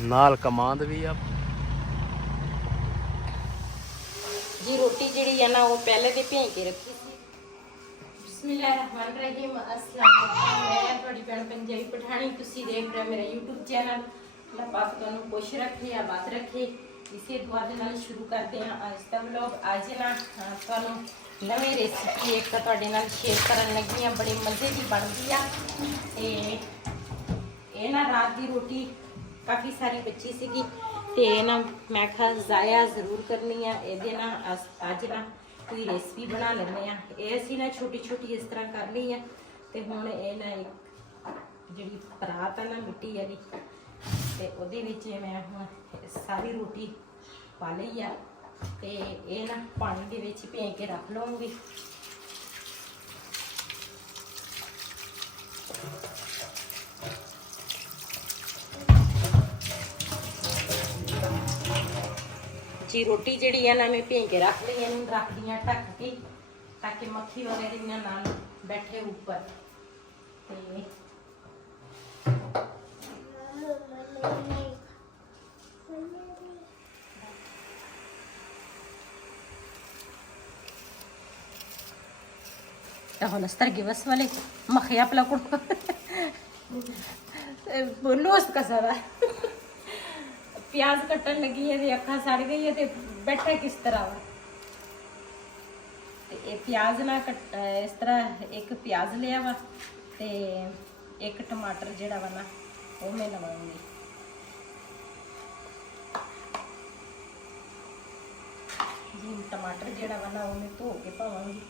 ਨਾਲ ਕਮਾਂਦ ਵੀ ਆ ਜੀ। ਰੋਟੀ ਜਿਹੜੀ ਆ ਨਾ ਉਹ ਪਹਿਲੇ ਤੇ ਭੇਂ ਕੇ ਰੱਖੀ ਸੀ। ਬਿਸਮਿल्लाहिर्रहमानिर्रहीम। अस्सलाम वालेकुम। मैं ਤੁਹਾਡੀ ਭੈਣ ਪੰਜਾਬੀ ਪਠਾਣੀ, ਤੁਸੀਂ ਦੇਖ ਰਹੇ ਮੇਰਾ YouTube ਚੈਨਲ। ਅੱਲਾਹ ਪਾਕ ਤੁਹਾਨੂੰ ਖੁਸ਼ ਰੱਖੇ, ਆਬਾਦ ਰੱਖੇ। ਇਸੇ ਦੁਆ ਦੇ ਨਾਲ ਸ਼ੁਰੂ ਕਰਦੇ ਹਾਂ ਅੱਜ ਦਾ ਵਲੌਗ। ਅੱਜ ਨਾ ਤੁਹਾਨੂੰ ਨਵੀਂ ਰੈਸਿਪੀ ਇੱਕ ਤੁਹਾਡੇ ਨਾਲ ਸ਼ੇਅਰ ਕਰਨ ਲੱਗੀ ਹਾਂ, ਬੜੀ ਮਜ਼ੇ ਦੀ ਬਣਦੀ ਆ। ਤੇ ਇਹ ਨਾ ਰਾਤ ਦੀ ਰੋਟੀ ਕਾਫੀ ਸਾਰੀ ਬੱਚੀ ਸੀਗੀ ਤੇ ਨਾ ਮੈਂ ਕਿਹਾ ਜ਼ਾਇਆ ਜ਼ਰੂਰ ਕਰਨੀ ਆ। ਇਹਦੇ ਨਾਲ ਅੱਜ ਨਾ ਕੋਈ ਰੈਸਪੀ ਬਣਾ ਲੈਂਦੇ ਆ। ਇਹ ਅਸੀਂ ਨਾ ਛੋਟੀ ਛੋਟੀ ਇਸ ਤਰ੍ਹਾਂ ਕਰ ਲਈ ਆ। ਤੇ ਹੁਣ ਇਹ ਨਾ ਇੱਕ ਜਿਹੜੀ ਪਰਾਤ ਆ ਨਾ ਮਿੱਟੀ ਵਾਲੀ, ਤੇ ਉਹਦੇ ਵਿੱਚ ਮੈਂ ਹੁਣ ਸਾਰੀ ਰੋਟੀ ਪਾ ਲਈ ਆ। ਤੇ ਇਹ ਨਾ ਪਾਣੀ ਦੇ ਵਿੱਚ ਭੇਂ ਕੇ ਰੱਖ ਲਵਾਂਗੀ। जी रोटी जी है ना मैं भे के रख ली, इन रख दिया ढक के ताकि मक्खी वगैरह इन्हें ना बैठे ऊपर। नस्तर गिवस वाले मखिया पला नोस्त का सारा प्याज कट्टन लगी है, अखा सड़ गई है, बैठा किस तरह वा। प्याज ना कट इस तरह एक प्याज लिया वा ते एक टमाटर जेड़ा वा ना वो मैं लवाऊंगी। जी टमाटर जेड़ा वा ना वो मैं धो के पावांगी।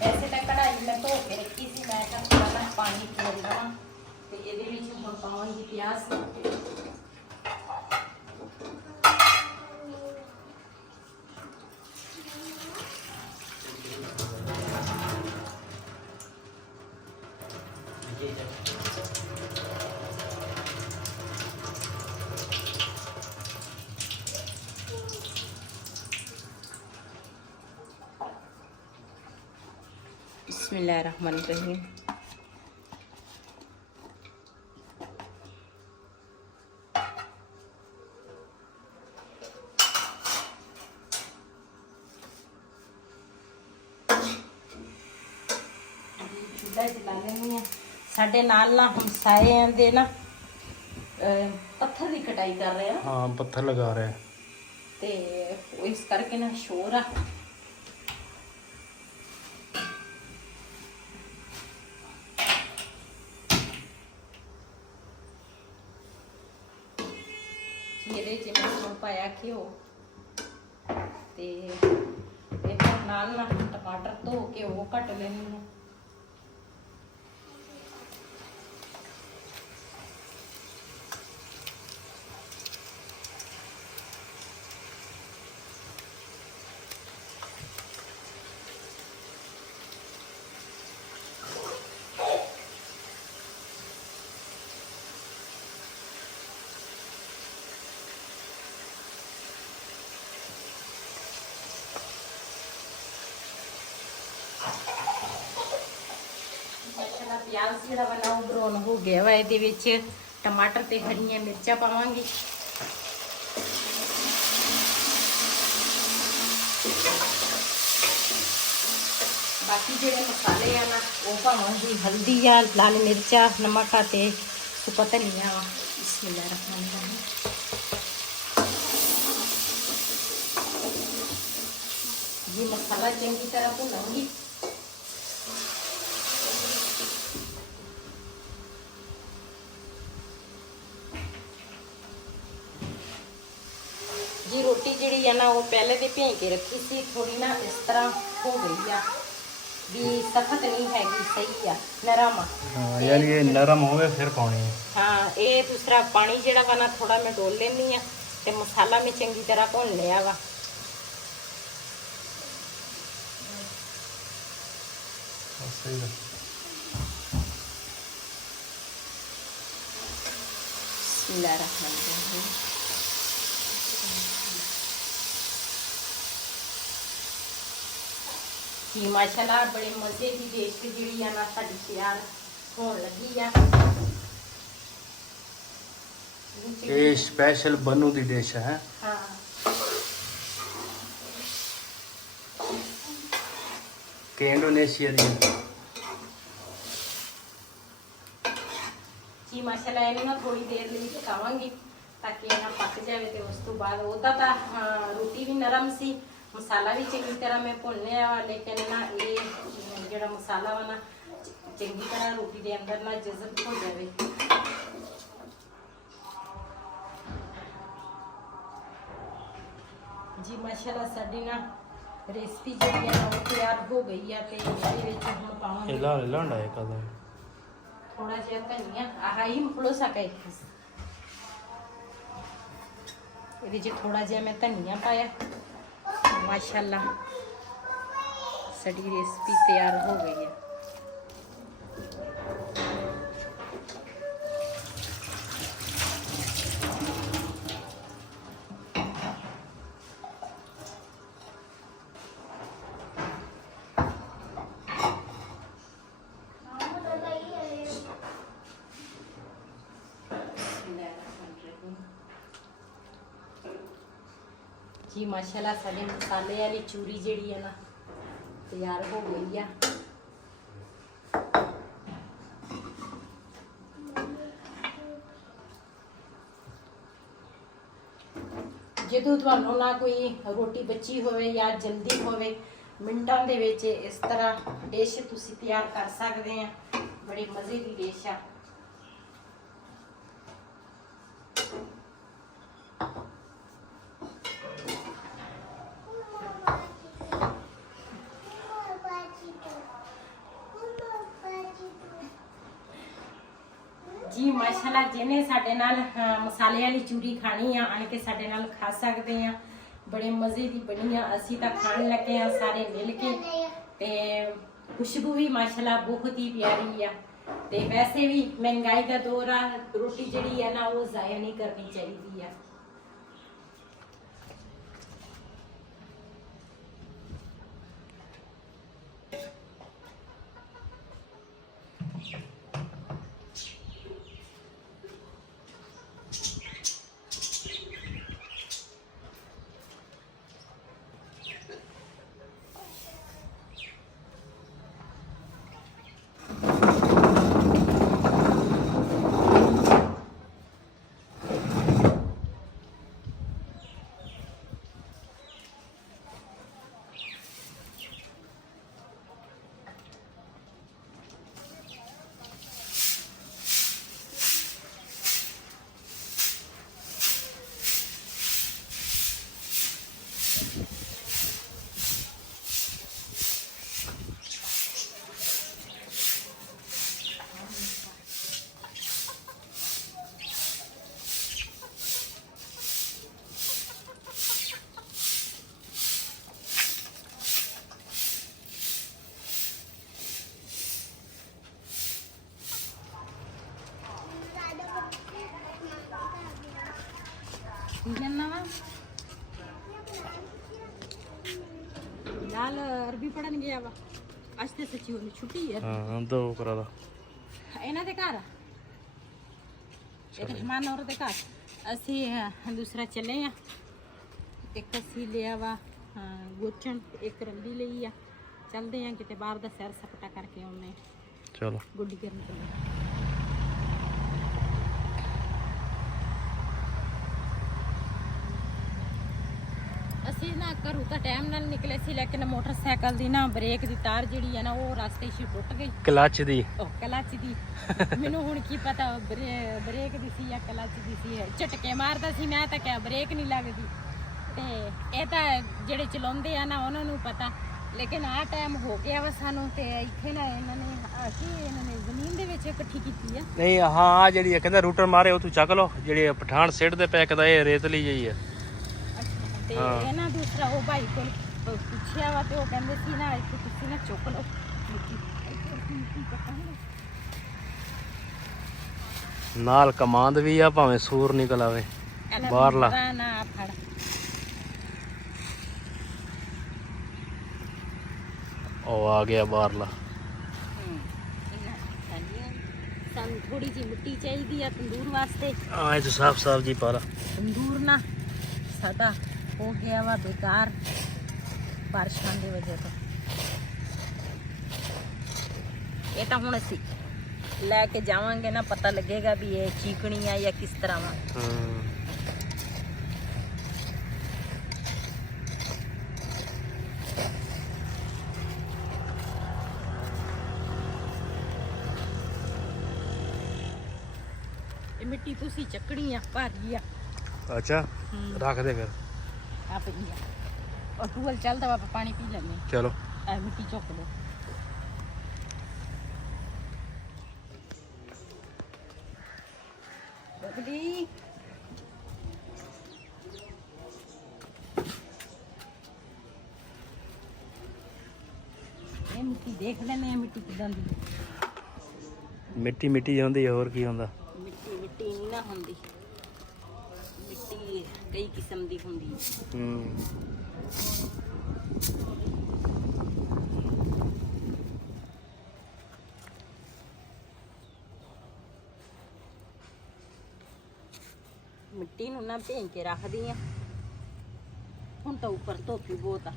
वैसे तो कढ़ाई मैं धो के रखी सी, मैं थोड़ा ना पानी छोड़ लवा तो ये हम पावांगी प्याज। बिस्मिल्लाहिर्रहमानिर्रहीम। साडे नाल ना हमसाए दे ना पत्थर की कटाई कर रहे हैं। हाँ पत्थर लगा रहे हैं ते इस करके ना शोर आ। ਇਹਦੇ ਚ ਮੈਂ ਪਾਇਆ ਘਿਓ ਤੇ ਇਹਦੇ ਨਾਲ ਨਾ ਟਮਾਟਰ ਧੋ ਕੇ ਉਹ ਕੱਟ ਲੈਣੀ ਹੈ। प्याज जिहड़ा वा ना ब्राउन हो गया वा। इहदे विच टमाटर ते हरियां मिर्चां पावांगी। बाकी जिहड़े मसाले आ ना वो पावांगी, हल्दी आ, लाल मिर्चा, नमक आ ते सुक्का धनिया वा। बिस्मिल्लाहिर्रहमानिर्रहीम। जी मसाला चंगी तरह भुनांगी। जी रोटी जी है ना वो पहले तो भे के रखी सी, थोड़ी ना इस तरह हो गई आ भी सख्त नहीं हैगी, सही आ नरम आ। हाँ यानी ये नरम हो गए फिर पानी है। हाँ ये दूसरा पानी जेड़ा वा ना थोड़ा मैं डोल लेनी आ ते मसाला में चंगी तरह भुन लिया वा। सही है। बिस्मिल्लाहिर्रहमानिर्रहीम। जी माशाल्लाह बड़े मजे की डिश जी ना साडी तैयार ਹੋਣ ਲੱਗੀ ਆ। ਇਹ ਸਪੈਸ਼ਲ ਬਨੂ ਦੀ ਡਿਸ਼ ਹੈ। ਹਾਂ ਕਿ ਇੰਡੋਨੇਸ਼ੀਆ ਦੀ ਜੀ ਮਾਸ਼ਾਅੱਲਾ। ਇਹਨੂੰ ਨਾ ਥੋੜੀ ਦੇਰ ਲਈ ਪਕਾਵਾਂਗੀ ਤਾਂ ਕਿ ਇਹ ਪੱਕ ਜਾਵੇ ਤੇ ਉਸ ਤੋਂ ਬਾਅਦ ਉਹਦਾ ਤਾਂ ਰੋਟੀ ਵੀ ਨਰਮ ਸੀ, ਮਸਾਲਾ ਵੀ ਚੰਗੀ ਤਰ੍ਹਾਂ ਮੈਂ ਭੁੰਨਿਆ ਵਾ, ਲੇਕਿਨ ਨਾ ਇਹ ਜਿਹੜਾ ਮਸਾਲਾ ਵਾ ਨਾ ਚੰਗੀ ਤਰ੍ਹਾਂ ਰੋਟੀ ਦੇ ਅੰਦਰ ਨਾ ਜਜ਼ਬ ਹੋ ਜਾਵੇ। ਜੀ ਮਾਸ਼ਾਅੱਲਾ ਸਾਡੀ ਨਾ ਰੈਸਪੀ ਜਿਹੜੀ ਆ ਉਹ ਤਿਆਰ ਹੋ ਗਈ ਆ ਤੇ ਇਹਦੇ ਵਿੱਚ ਹੁਣ ਪਾਵਾਂਗੇ ਹਿਲਾ ਹੁੰਦਾ ਹੈ ਕਦਾ ਥੋੜਾ ਜਿਹਾ ਧਨੀਆ। ਆਹ ਹੀ ਮੁਕਲੋ ਸਕੇ ਇਹਦੇ 'ਚ ਥੋੜਾ ਜਿਹਾ ਮੈਂ ਧਨੀਆ ਪਾਇਆ। ਮਾਸ਼ਾਅੱਲਾ ਸਾਡੀ ਰੈਸਪੀ ਤਿਆਰ ਹੋ ਗਈ ਹੈ। जी माशाल्लाह साडे मसाले वाली चूरी जिहड़ी है ना तैयार हो गई है। ਜਦੋਂ ਤੁਹਾਨੂੰ ਨਾ ਕੋਈ ਰੋਟੀ ਬੱਚੀ ਹੋਵੇ ਜਾਂ ਜਲਦੀ ਹੋਵੇ ਮਿੰਟਾਂ ਦੇ ਵਿੱਚ ਇਸ ਤਰ੍ਹਾਂ ਡਿਸ਼ ਤੁਸੀਂ ਤਿਆਰ ਕਰ ਸਕਦੇ ਆ। ਬੜੀ ਮਜ਼ੇ ਦੀ ਡਿਸ਼ ਆ। जी माशाल्लाह जिन्हें साडे नाल मसाले वाली चूरी खानी आ आन के साडे नाल खा सकते हैं। बड़े मज़े की बनी आ। असी तो खाने लगे हैं सारे मिल के ते खुशबू भी माशाल्लाह बहुत ही प्यारी आ। ते वैसे भी महंगाई का दौर आ, रोटी जिहड़ी है ना वो ज़ाया नहीं करनी चाहिए आ। लाल अरबी पढ़न गया वा आज ते सच्ची होनी छुट्टी है। हां दो करा दा ਇਹਨਾਂ ਦੇ ਘਰ ਇੱਕ ਮਹਿਮਾਨ ਔਰ ਦੇ ਘਰ ਅਸੀਂ ਦੂਸਰਾ ਚੱਲੇ ਆ। ਇੱਕ ਅਸੀਂ ਲਿਆ ਵਾ ਗੋਚਣ, ਇੱਕ ਰੰਡੀ ਲਈ ਆ। ਚੱਲਦੇ ਆ ਕਿਤੇ ਬਾਹਰ ਦਾ ਸੈਰ ਸਪਟਾ ਕਰਕੇ ਆਉਨੇ। ਚਲੋ ਗੁੱਡੀ ਕਰਨ ਚੱਲੇ। ਅਸੀਂ ਨਾ ਘਰੋਂ ਤਾਂ ਟਾਈਮ ਨਾਲ ਨਿਕਲੇ ਸੀ, ਲੇਕਿਨ ਮੋਟਰਸਾਈਕਲ ਦੀ ਨਾ ਬ੍ਰੇਕ ਦੀ ਤਾਰ ਜਿਹੜੀ ਹੈ ਨਾ ਉਹ ਰਸਤੇ 'ਚ ਟੁੱਟ ਗਈ। ਕਲਚ ਦੀ ਕਲਚ ਦੀ ਮੈਨੂੰ ਹੁਣ ਕੀ ਪਤਾ ਬ੍ਰੇਕ ਦੀ ਸੀ ਜਾਂ ਕਲਚ ਦੀ ਸੀ। ਝਟਕੇ ਮਾਰਦਾ ਸੀ, ਮੈਂ ਤਾਂ ਕਿਹਾ ਬ੍ਰੇਕ ਨਹੀਂ ਲੱਗਦੀ। ਤੇ ਇਹ ਤਾਂ ਜਿਹੜੇ ਚਲਾਉਂਦੇ ਆ ਨਾ ਉਹਨਾਂ ਨੂੰ ਪਤਾ, ਲੇਕਿਨ ਆਹ ਟਾਈਮ ਹੋ ਗਿਆ ਵਾ ਸਾਨੂੰ। ਤੇ ਇੱਥੇ ਨਾ ਇਹਨਾਂ ਨੇ ਜ਼ਮੀਨ ਦੇ ਵਿੱਚ ਇਕੱਠੀ ਕੀਤੀ ਆ। ਨਹੀਂ ਹਾਂ ਜਿਹੜੀ ਕਹਿੰਦਾ ਰੂਟਰ ਮਾਰੇ ਉਹ ਤੂੰ ਚੱਕ ਲਓ। ਜਿਹੜੀ ਪਠਾਨ ਸਿੱਟ ਦੇ ਪੈ ਕਦਾ ਇਹ ਰੇਤਲੀ ਜਿਹੀ ਹੈ। ਤੇ ਇਹ ਨਾ ਦੂਸਰਾ ਉਹ ਭਾਈ ਕੋਲ ਪੁੱਛਿਆ ਵਾ ਤੇ ਉਹ ਕਹਿੰਦੇ ਸੀ ਨਾ ਇੱਥੇ ਤੁਸੀਂ ਨਾ ਚੁੱਕ ਲਓ ਨਾਲ ਕਮਾਂਦ ਵੀ ਆ, ਭਾਵੇਂ ਸੂਰ ਨਿਕਲ ਆਵੇ ਬਾਹਰਲਾ ਨਾ ਫੜ। ਉਹ ਆ ਗਿਆ ਬਾਹਰਲਾ। ਸਾਨੂੰ ਥੋੜੀ ਜਿਹੀ ਮਿੱਟੀ ਚਾਹੀਦੀ ਆ ਤੰਦੂਰ ਵਾਸਤੇ। ਆ ਇਹ ਸਾਫ ਜੀ ਪਾ ਲਾ। ਤੰਦੂਰ ਨਾ ਸਾਡਾ ਹੋ ਗਿਆ ਵਾ ਬੇਕਾਰ ਬਾਰਿਸ਼ਾਂ ਦੀ ਵਜ੍ਹਾ ਤੋਂ। ਇਹ ਤਾਂ ਹੁਣ ਅਸੀਂ ਲੈ ਕੇ ਜਾਵਾਂਗੇ ਨਾ, ਪਤਾ ਲੱਗੇਗਾ ਵੀ ਇਹ ਚੀਕਣੀ ਆ ਜਾਂ ਕਿਸ ਤਰ੍ਹਾਂ ਵਾ। ਇਹ ਮਿੱਟੀ ਤੁਸੀਂ ਚੱਕਣੀ ਆ, ਭਾਰੀ ਆ। ਅੱਛਾ ਰੱਖ ਦੇ ਫਿਰ। ਆ ਪਈ ਆ ਔਰ ਟੂਵਲ ਚੱਲਦਾ ਵਾ, ਪਾਣੀ ਪੀ ਲੈਂਦੇ। ਚਲੋ ਆ ਮਿੱਟੀ ਚੁੱਕ ਲਓ। ਬਬਲੀ ਇਹ ਮਿੱਟੀ ਦੇਖ ਲੈਣੇ ਆ, ਮਿੱਟੀ ਕਿਦਾਂ ਦੀ। ਮਿੱਟੀ ਮਿੱਟੀ ਹੁੰਦੀ ਹੋਰ ਕੀ ਹੁੰਦਾ। ਮਿੱਟੀ ਮਿੱਟੀ ਨਹੀਂ ਨਾ ਹੁੰਦੀ, ਮਿੱਟੀ ਕਈ ਕਿਸਮ ਦੀ ਹੁੰਦੀ ਹੈ। ਮਿੱਟੀ ਨੂੰ ਨਾ ਭੇਂ ਕੇ ਰੱਖਦੀ ਆ। ਹੁਣ ਤਾਂ ਉੱਪਰ ਧੁੱਪ ਹੀ ਬਹੁਤ ਆ।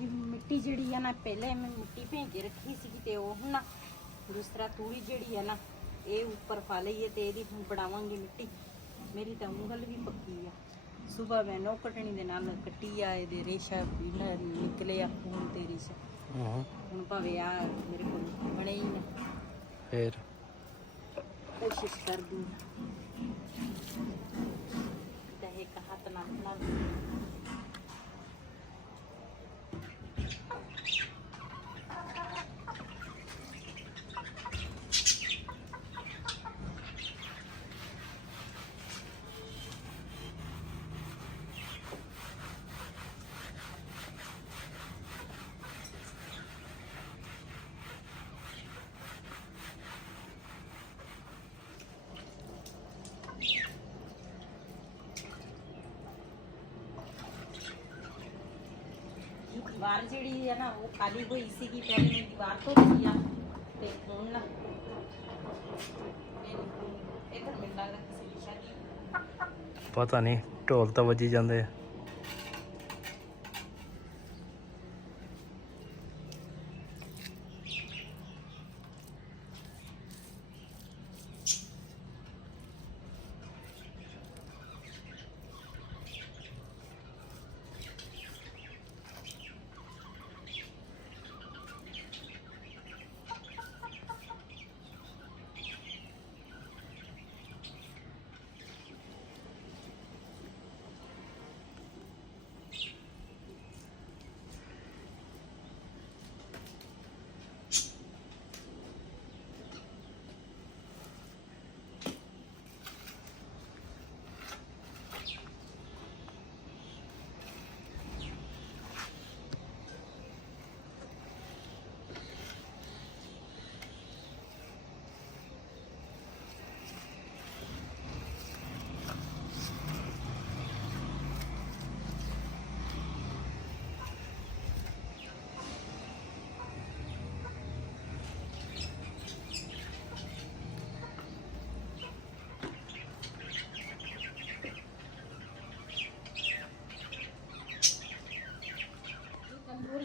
ਮਿੱਟੀ ਜਿਹੜੀ ਆ ਨਾ, ਪਹਿਲੇ ਮੈਂ ਮਿੱਟੀ ਭੇਂ ਕੇ ਰੱਖੀ ਸੀਗੀ ਤੇ ਉਹ ਹੁਣ ਨਾ ਦੂਸਰਾ ਤੂੜੀ ਜਿਹੜੀ ਆ ਨਾ ਇਹ ਉੱਪਰ ਪਾ ਲਈ ਹੈ ਤੇ ਇਹਦੀ ਹੁਣ ਬਣਾਵਾਂਗੀ ਮਿੱਟੀ। ਮੇਰੀ ਤਾਂ ਉਂਗਲ ਵੀ ਪੱਕੀ ਆ। ਸਵੇਰ ਮੈਂ ਨੋ ਕਟਣੀ ਦੇ ਨਾਲ ਕੱਟੀ ਆ, ਇਹਦੇ ਰੇਸ਼ਾ ਵੀ ਨਿਕਲੇ ਆ, ਖੂਨ ਤੇ ਰੇਸ਼ਾ। ਹੁਣ ਭਾਵੇਂ ਆ ਮੇਰੇ ਕੋਲ ਬਣੇ ਹੀ ਨਾ, ਫਿਰ ਕੋਸ਼ਿਸ਼ ਕਰ ਦੂੰ ਤਾਂ ਇੱਕ ਹੱਥ ਨਾਲ ਬਣਾ ਦੀਵਾਰ ਜਿਹੜੀ ਹੈ ਨਾ ਉਹ ਖਾਲੀ ਹੋਈ ਸੀਗੀ। ਪਹਿਲੇ ਮੈਂ ਦੀਵਾਰ ਤੋਂ ਰਹੀ ਆ ਤੇ ਹੁਣ ਨਾ ਇਹ ਤਾਂ ਮੈਨੂੰ ਲੱਗਦਾ ਕਿਸੇ ਦੀ ਸ਼ਾਦੀ। ਪਤਾ ਨਹੀਂ, ਢੋਲ ਤਾਂ ਵੱਜੀ ਜਾਂਦੇ ਆ।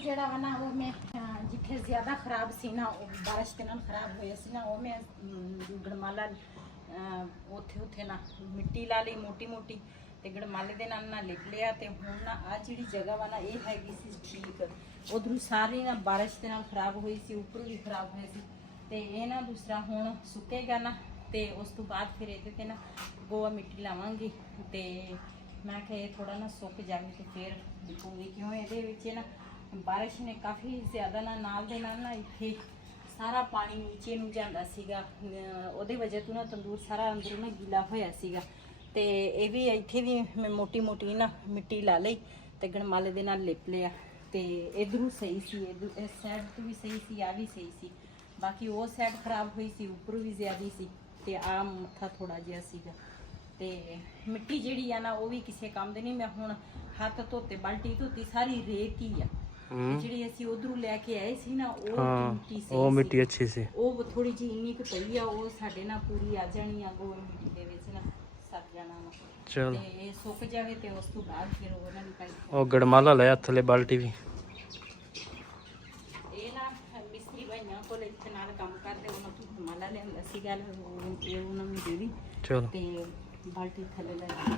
ਜਿਹੜਾ ਵਾ ਨਾ ਉਹ ਮੈਂ ਜਿੱਥੇ ਜ਼ਿਆਦਾ ਖਰਾਬ ਸੀ ਨਾ, ਉਹ ਬਾਰਿਸ਼ ਦੇ ਨਾਲ ਖਰਾਬ ਹੋਇਆ ਸੀ ਨਾ, ਉਹ ਮੈਂ ਗੜਮਾਲਾ ਉੱਥੇ ਨਾ ਮਿੱਟੀ ਲਾ ਲਈ ਮੋਟੀ ਮੋਟੀ ਤੇ ਗੜਮਾਲੇ ਦੇ ਨਾਲ ਨਾ ਲਿਪ ਲਿਆ। ਤੇ ਹੁਣ ਨਾ ਆ ਜਿਹੜੀ ਜਗ੍ਹਾ ਵਾ ਨਾ ਇਹ ਹੈਗੀ ਸੀ ਠੀਕ। ਉਧਰੋਂ ਸਾਰੀ ਨਾ ਬਾਰਿਸ਼ ਦੇ ਨਾਲ ਖਰਾਬ ਹੋਈ ਸੀ, ਉੱਪਰੋਂ ਵੀ ਖਰਾਬ ਹੋਈ ਸੀ ਤੇ ਇਹ ਨਾ ਦੂਸਰਾ ਹੁਣ ਸੁੱਕੇਗਾ ਨਾ ਤੇ ਉਸ ਤੋਂ ਬਾਅਦ ਫਿਰ ਇਹਦੇ ਤੇ ਨਾ ਗੋਆ ਮਿੱਟੀ ਲਾਵਾਂਗੀ ਤੇ ਮੈਂ ਕਿਹਾ ਇਹ ਥੋੜਾ ਨਾ ਸੁੱਕ ਜਾਵੇ ਤੇ ਫਿਰ ਲਿਪੂਗੀ, ਕਿਉਂ ਇਹਦੇ ਵਿੱਚ ਨਾ ਬਾਰਿਸ਼ ਨੇ ਕਾਫੀ ਜ਼ਿਆਦਾ ਨਾਲ ਦੇ ਨਾਲ ਨਾ ਇੱਥੇ ਸਾਰਾ ਪਾਣੀ ਨੀਚੇ ਨੂੰ ਜਾਂਦਾ ਸੀਗਾ, ਉਹਦੇ ਵਜ੍ਹਾ ਤੋਂ ਨਾ ਤੰਦੂਰ ਸਾਰਾ ਅੰਦਰੋਂ ਨਾ ਗੀਲਾ ਹੋਇਆ ਸੀਗਾ। ਤੇ ਇਹ ਵੀ ਇੱਥੇ ਵੀ ਮੈਂ ਮੋਟੀ ਮੋਟੀ ਨਾ ਮਿੱਟੀ ਲਾ ਲਈ ਤੇ ਗਣਮਾਲੇ ਦੇ ਨਾਲ ਲਿਪ ਲਿਆ। ਤੇ ਇਧਰੋਂ ਸਹੀ ਸੀ, ਇਸ ਸਾਈਡ ਤੋਂ ਵੀ ਸਹੀ ਸੀ, ਆ ਵੀ ਸਹੀ ਸੀ, ਬਾਕੀ ਉਹ ਸਾਈਡ ਖਰਾਬ ਹੋਈ ਸੀ, ਉੱਪਰੋਂ ਵੀ ਜ਼ਿਆਦੀ ਸੀ ਤੇ ਆ ਮੱਥਾ ਥੋੜਾ ਜਿਹਾ ਸੀਗਾ। ਤੇ ਮਿੱਟੀ ਜਿਹੜੀ ਆ ਨਾ ਉਹ ਵੀ ਕਿਸੇ ਕੰਮ ਦੀ ਨਹੀਂ। ਮੈਂ ਹੁਣ ਹੱਥ ਧੋਤੇ, ਬਾਲਟੀ ਧੋਤੀ, ਸਾਰੀ ਰੇਤ ਹੀ ਆ। ਜਿਹੜੀ ਅਸੀਂ ਉਧਰੋਂ ਲੈ ਕੇ ਆਏ ਸੀ ਨਾ ਉਹ ਮਿੱਟੀ ਸੀ, ਉਹ ਮਿੱਟੀ ਅੱਛੀ ਸੀ, ਉਹ ਥੋੜੀ ਜਿਹੀ ਇੰਨੀ ਕੁ ਪਈ ਆ, ਉਹ ਸਾਡੇ ਨਾਲ ਪੂਰੀ ਆ ਜਾਣੀ ਆ ਗੋਲ ਮਿੱਟੀ ਦੇ ਵਿੱਚ ਨਾ ਸੱਟ ਜਾਣਾ ਵਾ। ਚਲ ਤੇ ਇਹ ਸੁੱਕ ਜਾਵੇ ਤੇ ਉਸ ਤੋਂ ਬਾਅਦ ਫਿਰ ਉਹਨਾਂ ਦੀ ਪਾਈ ਉਹ ਗੜਮਾਲਾ ਲੈ ਥੱਲੇ ਬਾਲਟੀ ਵੀ। ਇਹ ਨਾ ਮਿਸਤਰੀ ਭਾਈਆਂ ਕੋਲ ਇੱਥੇ ਨਾਲ ਕੰਮ ਕਰਦੇ, ਉਹਨਾਂ ਤੋਂ ਗੜਮਾਲਾ ਲਿਆਂਦਾ ਸੀ, ਗੱਲ ਇਹ ਉਹਨਾਂ ਨੂੰ ਦੇ ਦੀ ਚਲੋ ਤੇ ਬਾਲਟੀ ਥੱਲੇ ਲੈ ਗਈ।